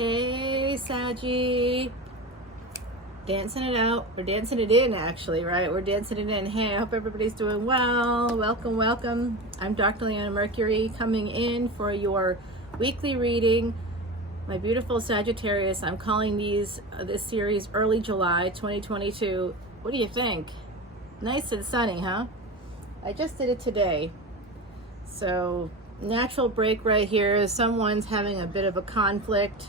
Hey, Saggy. Dancing it out. We're dancing it in, actually, right? We're dancing it in. Hey, I hope everybody's doing well. Welcome, welcome. I'm Dr. Leona Mercury coming in for your weekly reading. My beautiful Sagittarius, I'm calling this series Early July 2022. What do you think? Nice and sunny, huh? I just did it today. So, natural break right here. Someone's having a bit of a conflict.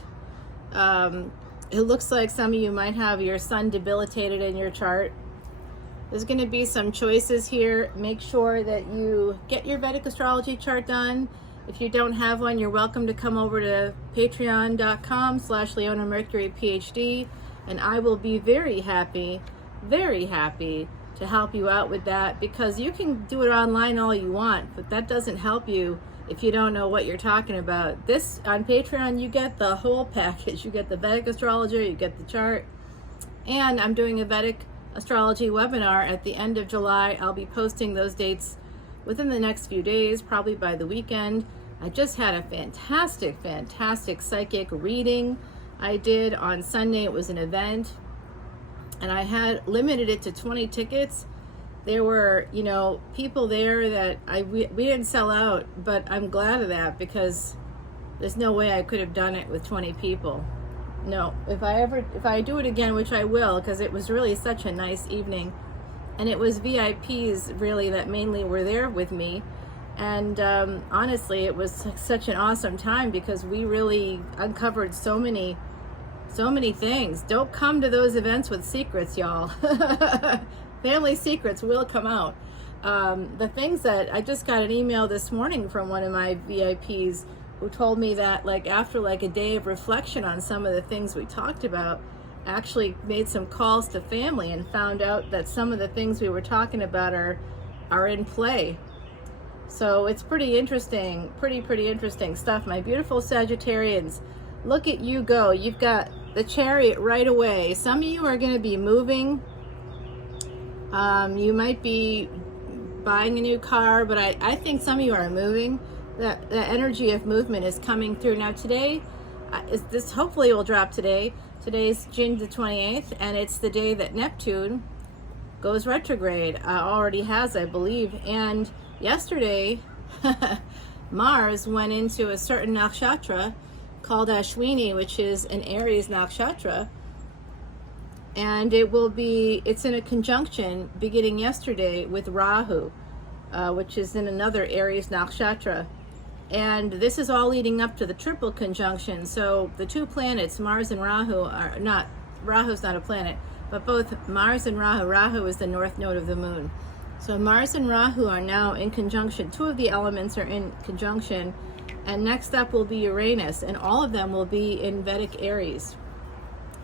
It looks like some of you might have your sun debilitated in your chart. There's going to be some choices here. Make sure that you get your Vedic astrology chart done. If you don't have one, you're welcome to come over to patreon.com/leonamercuryphd, and I will be very happy to help you out with that, because you can do it online all you want, but that doesn't help you if you don't know what you're talking about. This, on Patreon, you get the whole package. You get the Vedic astrologer, you get the chart, and I'm doing a Vedic astrology webinar at the end of July. I'll be posting those dates within the next few days, probably by the weekend. I just had a fantastic psychic reading I did on Sunday. It was an event, and I had limited it to 20 tickets. There were, people there that we didn't sell out, but I'm glad of that, because there's no way I could have done it with 20 people. No, if I do it again, which I will, because it was really such a nice evening, and it was VIPs really that mainly were there with me, and honestly, it was such an awesome time because we really uncovered so many things. Don't come to those events with secrets, y'all. Family secrets will come out. The things that I just got an email this morning from one of my VIPs who told me that, after a day of reflection on some of the things we talked about, actually made some calls to family and found out that some of the things we were talking about are in play. So it's pretty interesting, pretty interesting stuff. My beautiful Sagittarians, look at you go. You've got the Chariot right away. Some of you are going to be moving. You might be buying a new car, but I think some of you are moving. The energy of movement is coming through. Now today, this hopefully will drop today. Today's June the 28th, and it's the day that Neptune goes retrograde. Already has, I believe. And yesterday, Mars went into a certain nakshatra called Ashwini, which is an Aries nakshatra. And it's in a conjunction beginning yesterday with Rahu, which is in another Aries nakshatra. And this is all leading up to the triple conjunction. So the two planets, Mars and Rahu, Rahu's not a planet, but both Mars and Rahu is the north node of the moon. So Mars and Rahu are now in conjunction. Two of the elements are in conjunction. And next up will be Uranus, and all of them will be in Vedic Aries.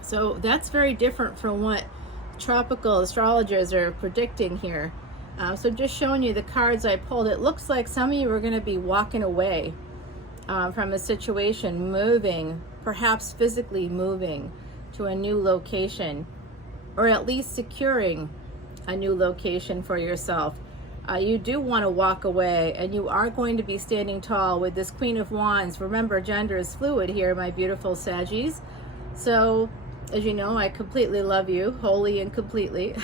So that's very different from what tropical astrologers are predicting here. So just showing you the cards I pulled, it looks like some of you are going to be walking away from a situation, moving, perhaps physically moving to a new location, or at least securing a new location for yourself. You do want to walk away, and you are going to be standing tall with this Queen of Wands. Remember, gender is fluid here, my beautiful Saggies. So, as you know, I completely love you, wholly and completely.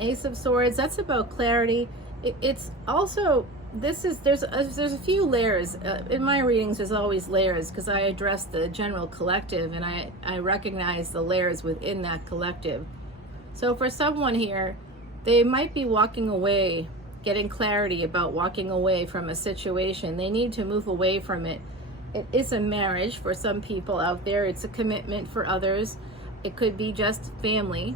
Ace of Swords, that's about clarity. It's also, there's a few layers. In my readings, there's always layers, because I address the general collective, and I recognize the layers within that collective. So for someone here, they might be walking away, getting clarity about walking away from a situation. They need to move away from it. It is a marriage for some people out there. It's a commitment for others. It could be just family.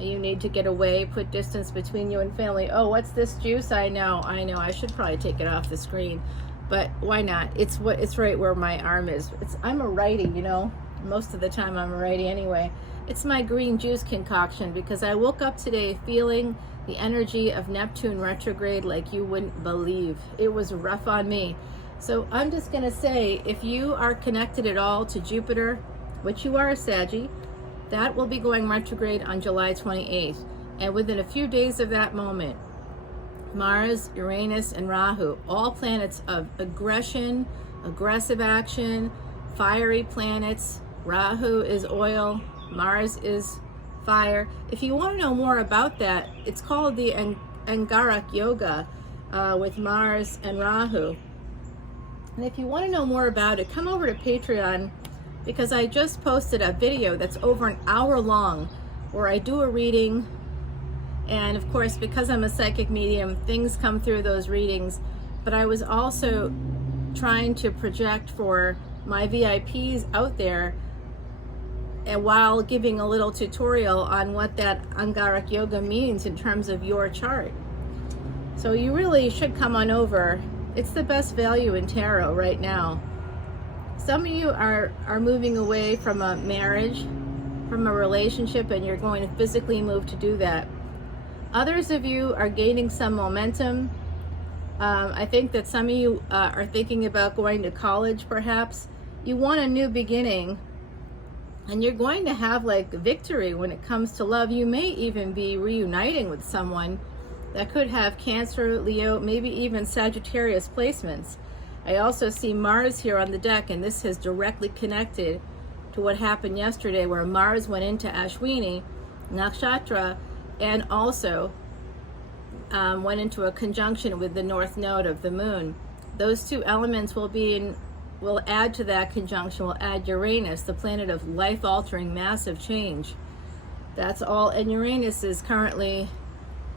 You need to get away, put distance between you and family. Oh, what's this juice? I know. I should probably take it off the screen, but why not? It's right where my arm is. I'm a righty, Most of the time I'm a righty anyway. It's my green juice concoction, because I woke up today feeling the energy of Neptune retrograde like you wouldn't believe. It was rough on me. So I'm just going to say, if you are connected at all to Jupiter, which you are a Saggy, that will be going retrograde on July 28th. And within a few days of that moment, Mars, Uranus, and Rahu, all planets of aggression, aggressive action, fiery planets. Rahu is oil, Mars is fire. If you want to know more about that, it's called the Angarak Yoga with Mars and Rahu. And if you want to know more about it, come over to Patreon, because I just posted a video that's over an hour long where I do a reading. And of course, because I'm a psychic medium, things come through those readings. But I was also trying to project for my VIPs out there, and while giving a little tutorial on what that Angarak Yoga means in terms of your chart. So you really should come on over. It's the best value in tarot right now. Some of you are moving away from a marriage, from a relationship, and you're going to physically move to do that. Others of you are gaining some momentum. I think that some of you are thinking about going to college, perhaps. You want a new beginning, and you're going to have like victory when it comes to love. You may even be reuniting with someone that could have Cancer, Leo, maybe even Sagittarius placements. I also see Mars here on the deck, and this is directly connected to what happened yesterday, where Mars went into Ashwini Nakshatra and also went into a conjunction with the North Node of the Moon. Those two elements will add to that conjunction, will add Uranus, the planet of life-altering massive change. That's all, and Uranus is currently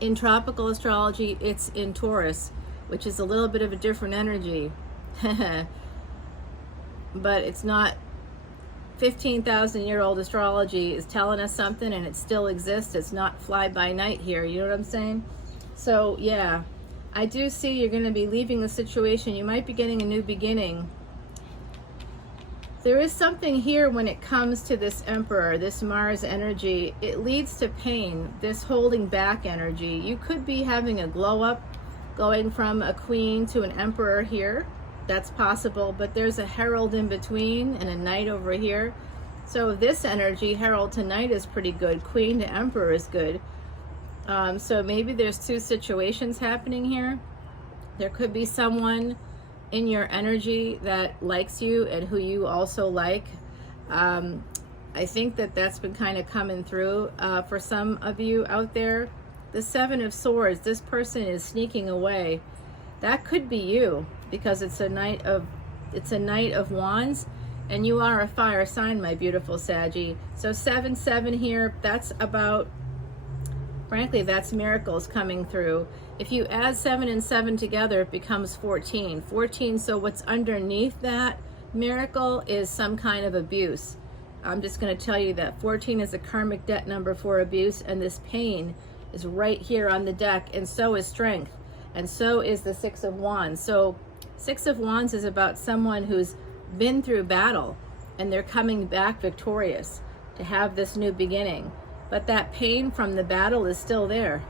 in tropical astrology. It's in Taurus, which is a little bit of a different energy. But it's not. 15,000-year-old astrology is telling us something, and it still exists. It's not fly by night here, you know what I'm saying? So yeah, I do see you're going to be leaving the situation. You might be getting a new beginning. There is something here when it comes to this Emperor, this Mars energy. It leads to pain, this holding back energy. You could be having a glow up, going from a queen to an emperor here. That's possible, but there's a herald in between and a knight over here. So this energy, herald to knight, is pretty good. Queen to emperor is good. So maybe there's two situations happening here. There could be someone in your energy that likes you and who you also like. I think that that's been kind of coming through for some of you out there. The Seven of Swords, this person is sneaking away. That could be you, because it's a Knight of Wands, and you are a fire sign, my beautiful Saggy. So 7-7 here, that's about, frankly, that's miracles coming through. If you add 7 and 7 together, it becomes 14. 14, so what's underneath that miracle is some kind of abuse. I'm just going to tell you that 14 is a karmic debt number for abuse, and this pain is right here on the deck, and so is strength, and so is the 6 of Wands. So 6 of Wands is about someone who's been through battle, and they're coming back victorious to have this new beginning. But that pain from the battle is still there.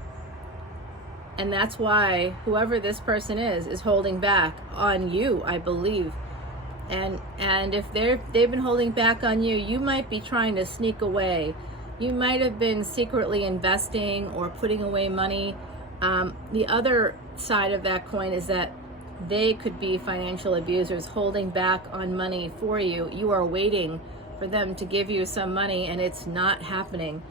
And that's why whoever this person is holding back on you, I believe. And if they've been holding back on you, you might be trying to sneak away. You might have been secretly investing or putting away money. The other side of that coin is that they could be financial abusers holding back on money for you. You are waiting for them to give you some money, and it's not happening.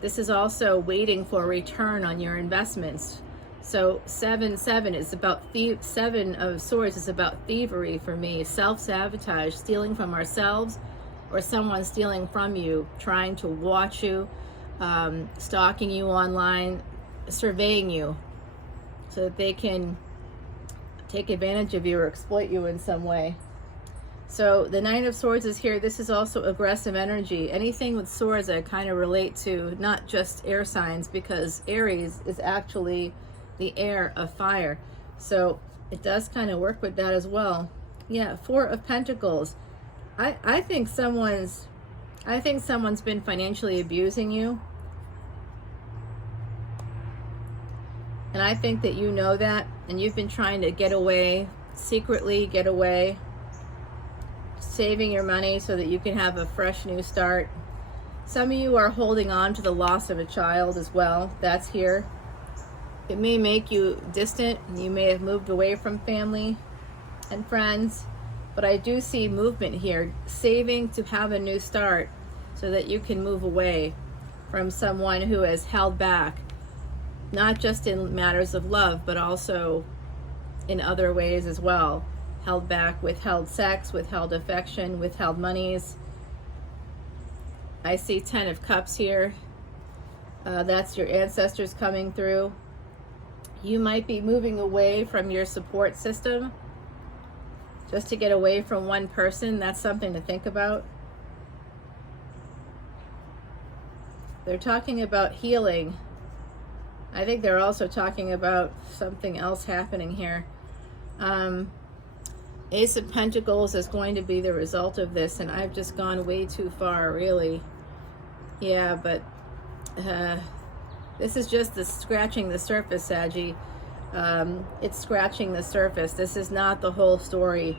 This is also waiting for a return on your investments. So 7-7 is about 7 of Swords is about thievery for me, self-sabotage, stealing from ourselves, or someone stealing from you, trying to watch you, stalking you online, surveying you, so that they can take advantage of you or exploit you in some way. So the Nine of Swords is here. This is also aggressive energy. Anything with swords I kind of relate to, not just air signs, because Aries is actually the air of fire. So it does kind of work with that as well. Yeah, 4 of Pentacles. I think someone's been financially abusing you. And I think that you know that, and you've been trying to get away, secretly get away, saving your money so that you can have a fresh new start. Some of you are holding on to the loss of a child as well. That's here. It may make you distant. You may have moved away from family and friends, But I do see movement here, saving to have a new start so that you can move away from someone who has held back, not just in matters of love, but also in other ways as well. Held back, withheld sex, withheld affection, withheld monies. I see 10 of Cups here. That's your ancestors coming through. You might be moving away from your support system just to get away from one person. That's something to think about. They're talking about healing. I think they're also talking about something else happening here. Ace of Pentacles is going to be the result of this, and I've just gone way too far, really. Yeah, but this is just the scratching the surface, Saggy. It's scratching the surface. This is not the whole story.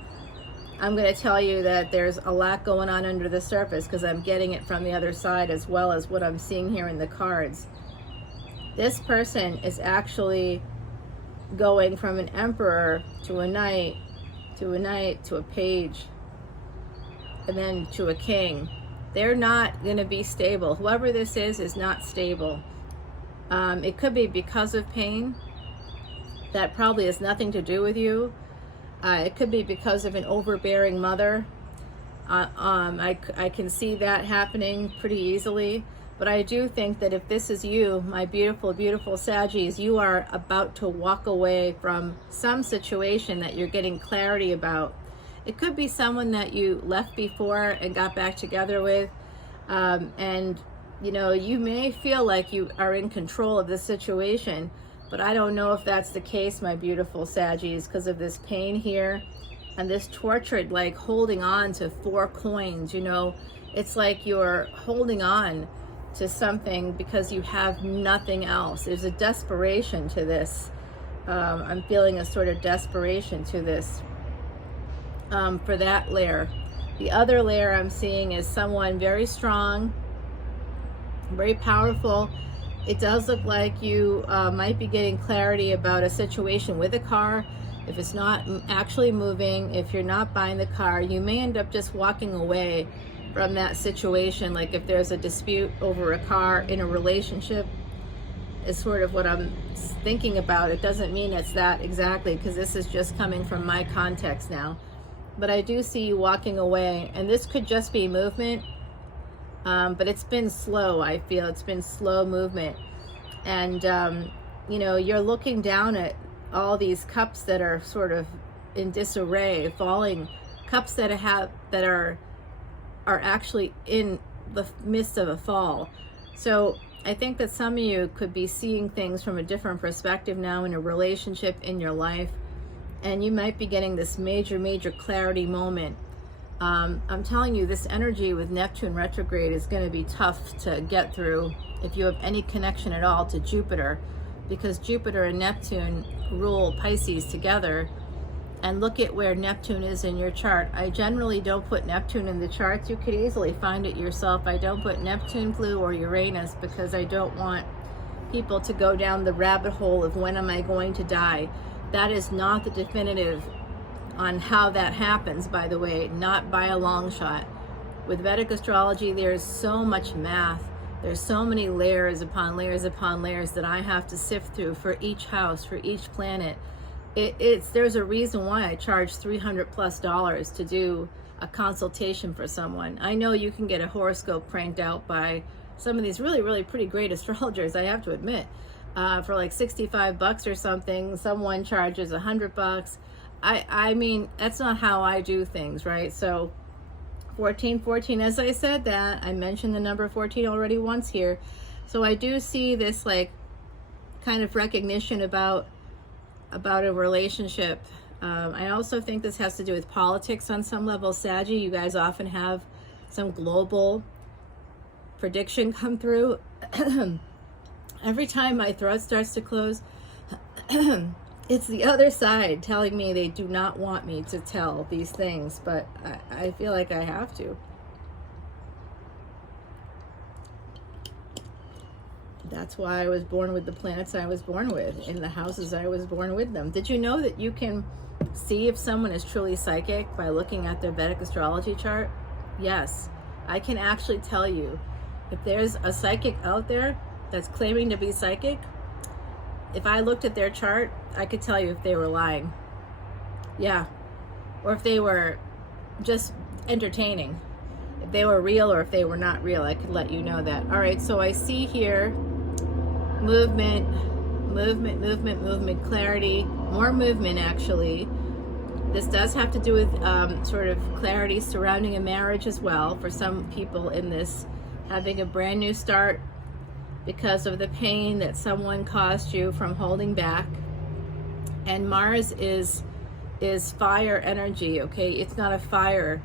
I'm going to tell you that there's a lot going on under the surface because I'm getting it from the other side as well as what I'm seeing here in the cards. This person is actually going from an emperor to a knight, to a knight, to a page, and then to a king. They're not going to be stable. Whoever this is not stable. It could be because of pain. That probably has nothing to do with you. It could be because of an overbearing mother. I can see that happening pretty easily. But I do think that if this is you, my beautiful, beautiful Saggies, you are about to walk away from some situation that you're getting clarity about. It could be someone that you left before and got back together with. And, you know, you may feel like you are in control of the situation, but I don't know if that's the case, my beautiful Saggies, because of this pain here and this tortured, like holding on to 4 coins, you know. It's like you're holding on to something because you have nothing else. There's a desperation to this. I'm feeling a sort of desperation to this for that layer. The other layer I'm seeing is someone very strong, very powerful. It does look like you might be getting clarity about a situation with a car. If it's not actually moving, if you're not buying the car, you may end up just walking away from that situation. Like if there's a dispute over a car in a relationship, is sort of what I'm thinking about. It doesn't mean it's that exactly, because this is just coming from my context now. But I do see you walking away, and this could just be movement, but it's been slow. I feel it's been slow movement. And you know, you're looking down at all these cups that are sort of in disarray, falling cups that are actually in the midst of a fall. So I think that some of you could be seeing things from a different perspective now in a relationship, in your life, and you might be getting this major clarity moment. I'm telling you, this energy with Neptune retrograde is going to be tough to get through if you have any connection at all to Jupiter, because Jupiter and Neptune rule Pisces together. And look at where Neptune is in your chart. I generally don't put Neptune in the charts. You could easily find it yourself. I don't put Neptune, Pluto, or Uranus because I don't want people to go down the rabbit hole of when am I going to die. That is not the definitive on how that happens, by the way, not by a long shot. With Vedic astrology, there's so much math. There's so many layers upon layers upon layers that I have to sift through for each house, for each planet. There's a reason why I charge $300+ to do a consultation for someone. I know you can get a horoscope cranked out by some of these really pretty great astrologers, I have to admit, for like $65 or something. Someone charges $100. I mean, that's not how I do things, right? So 1414, as I said that, I mentioned the number 14 already once here. So I do see this like kind of recognition about a relationship. I also think this has to do with politics on some level. Saggy, you guys often have some global prediction come through. Every time my throat starts to close, it's the other side telling me they do not want me to tell these things, but I feel like I have to. That's why I was born with the planets I was born with, in the houses I was born with them. Did you know that you can see if someone is truly psychic by looking at their Vedic astrology chart? Yes, I can actually tell you if there's a psychic out there that's claiming to be psychic. If I looked at their chart, I could tell you if they were lying. Yeah, or if they were just entertaining. If they were real or if they were not real, I could let you know that. All right, so I see here movement, clarity, more movement actually. This does have to do with sort of clarity surrounding a marriage as well for some people in this, having a brand new start because of the pain that someone caused you from holding back. And Mars is fire energy, okay? It's not a fire.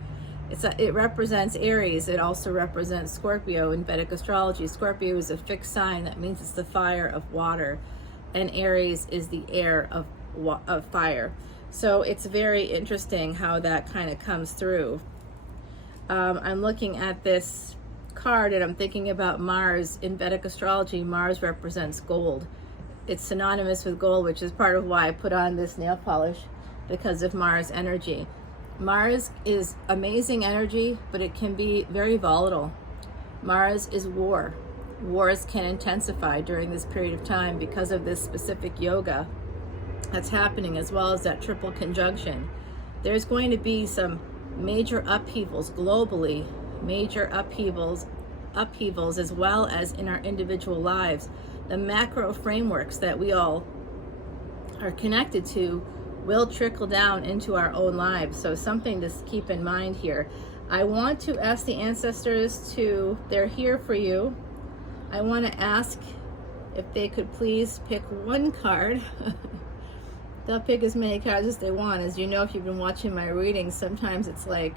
It represents Aries. It also represents Scorpio in Vedic astrology. Scorpio is a fixed sign. That means it's the fire of water. And Aries is the air of fire. So it's very interesting how that kind of comes through. I'm looking at this card and I'm thinking about Mars. In Vedic astrology, Mars represents gold. It's synonymous with gold, which is part of why I put on this nail polish, because of Mars energy. Mars is amazing energy, but it can be very volatile. Mars is war. Wars can intensify during this period of time because of this specific yoga that's happening, as well as that triple conjunction. There's going to be some major upheavals globally, major upheavals as well as in our individual lives. The macro frameworks that we all are connected to will trickle down into our own lives. So something to keep in mind here. I want to ask the ancestors they're here for you. I want to ask if they could please pick one card. They'll pick as many cards as they want. As you know, if you've been watching my readings, sometimes it's like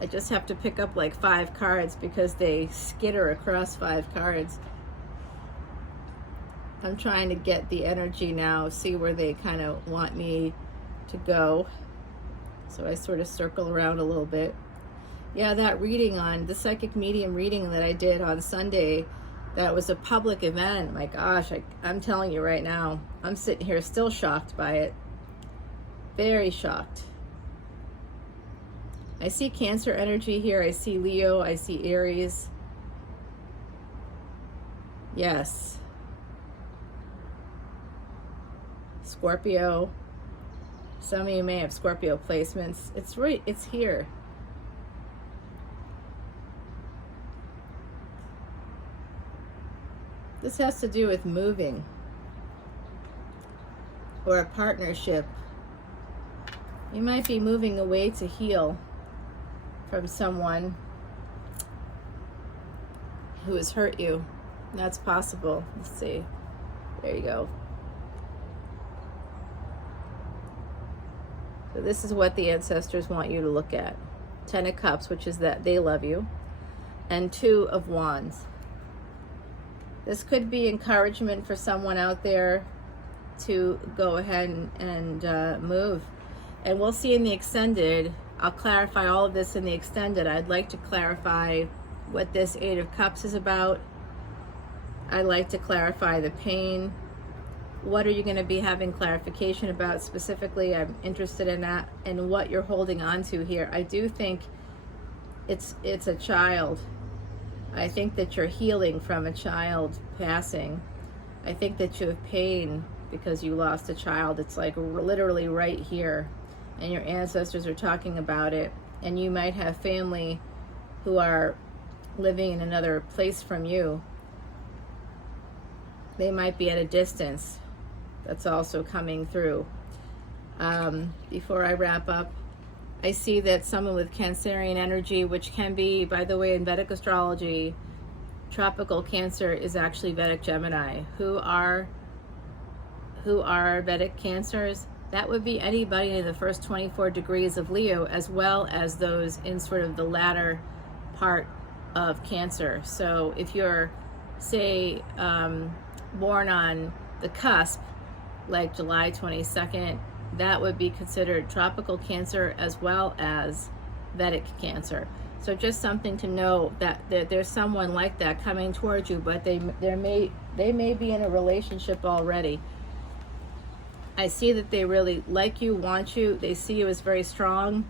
I just have to pick up like 5 cards because they skitter across 5 cards. I'm trying to get the energy now, see where they kind of want me to go. So I sort of circle around a little bit. Yeah, that reading on the psychic medium reading that I did on Sunday, that was a public event. My gosh, I'm telling you right now, I'm sitting here still shocked by it. Very shocked. I see Cancer energy here. I see Leo. I see Aries. Yes. Scorpio. Some of you may have Scorpio placements. It's here. This has to do with moving or a partnership. You might be moving away to heal from someone who has hurt you. That's possible. Let's see. There you go. So this is what the ancestors want you to look at. 10 of Cups, which is that they love you, and 2 of Wands. This could be encouragement for someone out there to go ahead and move. And we'll see in the extended. I'll clarify all of this in the extended. I'd like to clarify what this 8 of Cups is about. I'd like to clarify the pain. What are you going to be having clarification about specifically? I'm interested in that, and what you're holding on to here. I do think it's a child. I think that you're healing from a child passing. I think that you have pain because you lost a child. It's like literally right here, and your ancestors are talking about it. And you might have family who are living in another place from you. They might be at a distance. That's also coming through. Before I wrap up, I see that someone with Cancerian energy, which can be, by the way, in Vedic astrology, tropical Cancer is actually Vedic Gemini. Who are Vedic Cancers? That would be anybody in the first 24 degrees of Leo, as well as those in sort of the latter part of Cancer. So if you're, say, born on the cusp, like July 22nd, that would be considered tropical Cancer as well as Vedic Cancer. So just something to know that there's someone like that coming towards you, but they may be in a relationship already. I see that they really like you, want you. They see you as very strong.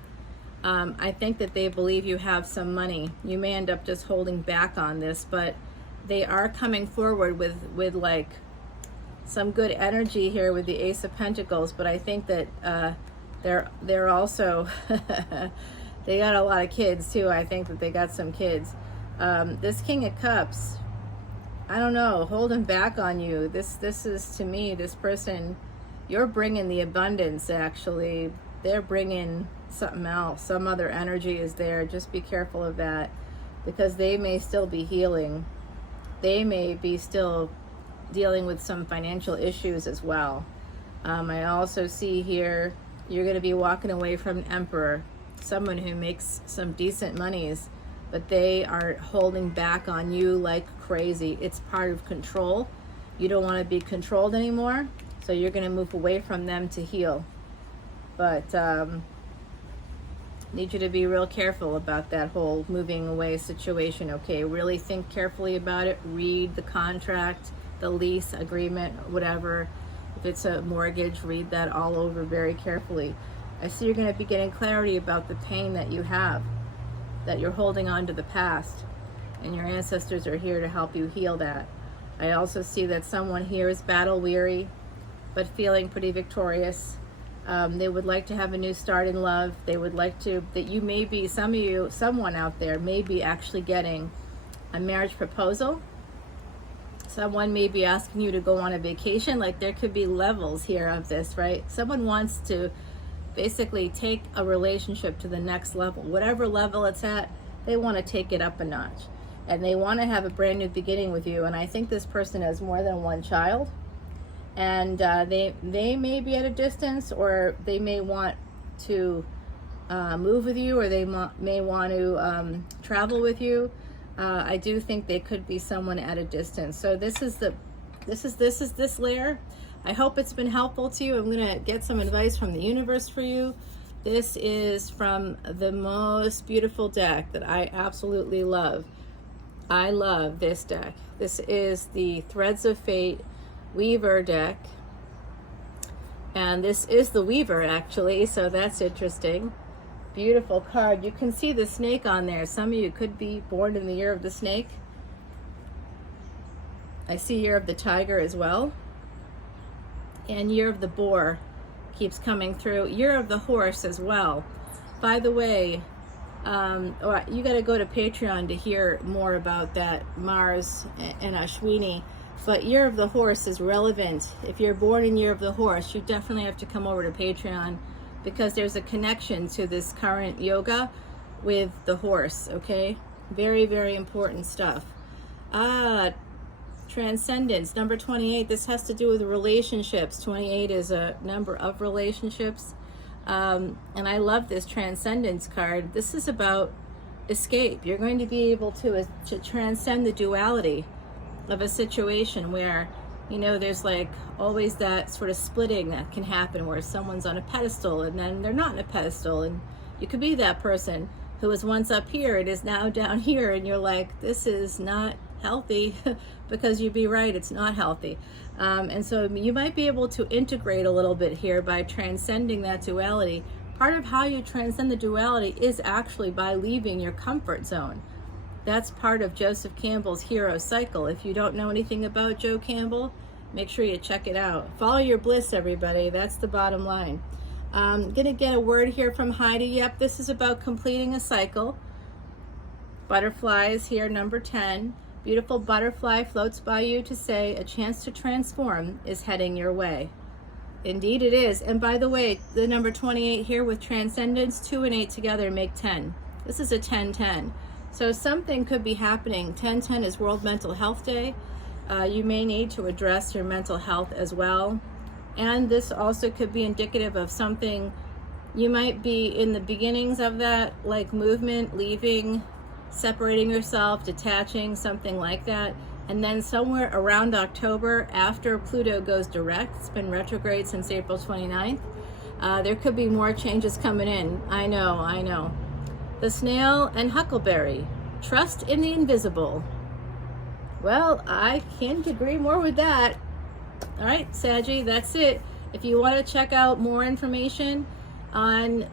I think that they believe you have some money. You may end up just holding back on this, but they are coming forward with like some good energy here with the Ace of Pentacles. But I think that they're also they got a lot of kids too. I think that they got some kids. This King of Cups, I don't know, holding back on you. This is, to me, this person, you're bringing the abundance. Actually, they're bringing something else. Some other energy is there. Just be careful of that, because they may still be healing. They may be still dealing with some financial issues as well. I also see here you're going to be walking away from an Emperor, someone who makes some decent monies, but they are holding back on you like crazy. It's part of control. You don't want to be controlled anymore, so you're going to move away from them to heal. But need you to be real careful about that whole moving away situation, okay? Really think carefully about it. Read the contract, the lease agreement, whatever. If it's a mortgage, read that all over very carefully. I see you're going to be getting clarity about the pain that you have, that you're holding on to the past, and your ancestors are here to help you heal that. I also see that someone here is battle weary, but feeling pretty victorious. They would like to have a new start in love. They would like to, that you may be, some of you, someone out there may be actually getting a marriage proposal. Someone may be asking you to go on a vacation. Like, there could be levels here of this, right? Someone wants to basically take a relationship to the next level. Whatever level it's at, they want to take it up a notch. And they want to have a brand new beginning with you. And I think this person has more than one child. And they may be at a distance, or they may want to move with you, or they may want to travel with you. I do think they could be someone at a distance. So this is this layer. I hope it's been helpful to you. I'm gonna get some advice from the universe for you. This is from the most beautiful deck that I absolutely love. I love this deck. This is the Threads of Fate Weaver deck, and this is the Weaver actually, so that's interesting. Beautiful card. You can see the snake on there. Some of you could be born in the year of the snake. I see year of the tiger as well, and year of the boar keeps coming through. Year of the horse as well. By the way, you got to go to Patreon to hear more about that, Mars and Ashwini. But year of the horse is relevant. If you're born in year of the horse, you definitely have to come over to Patreon, because there's a connection to this current yoga with the horse, okay? Very, very important stuff. Transcendence, number 28. This has to do with relationships. 28 is a number of relationships. And I love this transcendence card. This is about escape. You're going to be able to transcend the duality of a situation where, you know, there's like always that sort of splitting that can happen, where someone's on a pedestal and then they're not on a pedestal, and you could be that person who was once up here and is now down here, and you're like, this is not healthy, because you'd be right, it's not healthy. And so you might be able to integrate a little bit here by transcending that duality. Part of how you transcend the duality is actually by leaving your comfort zone. That's part of Joseph Campbell's hero cycle. If you don't know anything about Joe Campbell, make sure you check it out. Follow your bliss, everybody. That's the bottom line. I'm going to get a word here from Heidi. Yep, this is about completing a cycle. Butterflies here, number 10. Beautiful butterfly floats by you to say a chance to transform is heading your way. Indeed it is. And by the way, the number 28 here with transcendence, 2 and 8 together make 10. This is a 10-10. So something could be happening. 10-10 is World Mental Health Day. You may need to address your mental health as well. And this also could be indicative of something. You might be in the beginnings of that, like movement, leaving, separating yourself, detaching, something like that. And then somewhere around October, after Pluto goes direct, it's been retrograde since April 29th, there could be more changes coming in. I know. The snail and huckleberry, trust in the invisible. Well, I can't agree more with that. All right, Saggy, that's it. if you want to check out more information on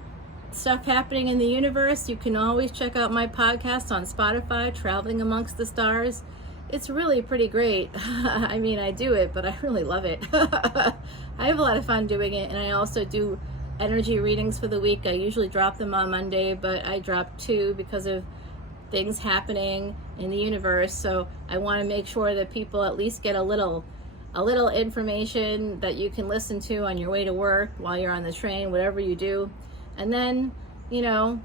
stuff happening in the universe, you can always check out my podcast on Spotify, Traveling Amongst the Stars. It's really pretty great. I mean, I do it, but I really love it. I have a lot of fun doing it, and I also do energy readings for the week. I usually drop them on Monday, but I drop 2 because of things happening in the universe. So I want to make sure that people at least get a little information that you can listen to on your way to work, while you're on the train, whatever you do. And then, you know,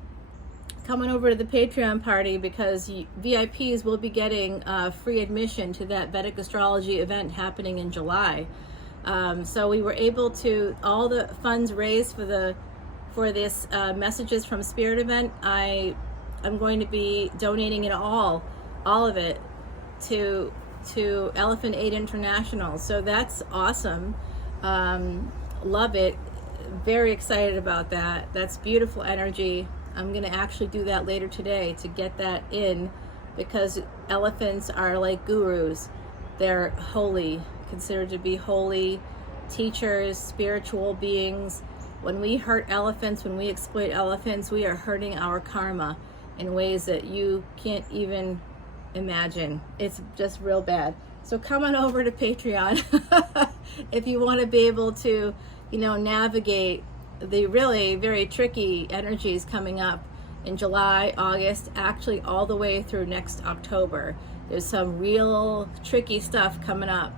coming over to the Patreon party, because VIPs will be getting free admission to that Vedic Astrology event happening in July. So we were able to, all the funds raised for this Messages from Spirit event, I'm going to be donating it all of it to Elephant Aid International. So that's awesome. Love it. Very excited about that. That's beautiful energy. I'm going to actually do that later today to get that in, because elephants are like gurus. They're holy, considered to be holy teachers, spiritual beings. When we hurt elephants, when we exploit elephants, we are hurting our karma in ways that you can't even imagine. It's just real bad. So come on over to Patreon if you want to be able to, you know, navigate the really very tricky energies coming up in July, August, actually all the way through next October. There's some real tricky stuff coming up.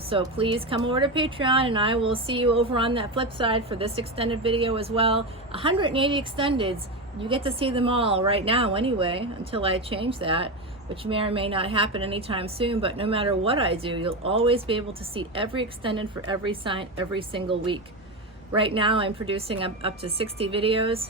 So please come over to Patreon, and I will see you over on that flip side for this extended video as well. 180 extendeds. You get to see them all right now anyway, until I change that, which may or may not happen anytime soon. But no matter what I do, you'll always be able to see every extended for every sign every single week. Right now I'm producing up to 60 videos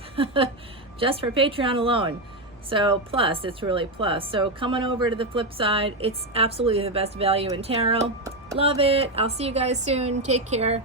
just for Patreon alone. So plus, it's really plus. So come on over to the flip side. It's absolutely the best value in tarot. Love it. I'll see you guys soon. Take care.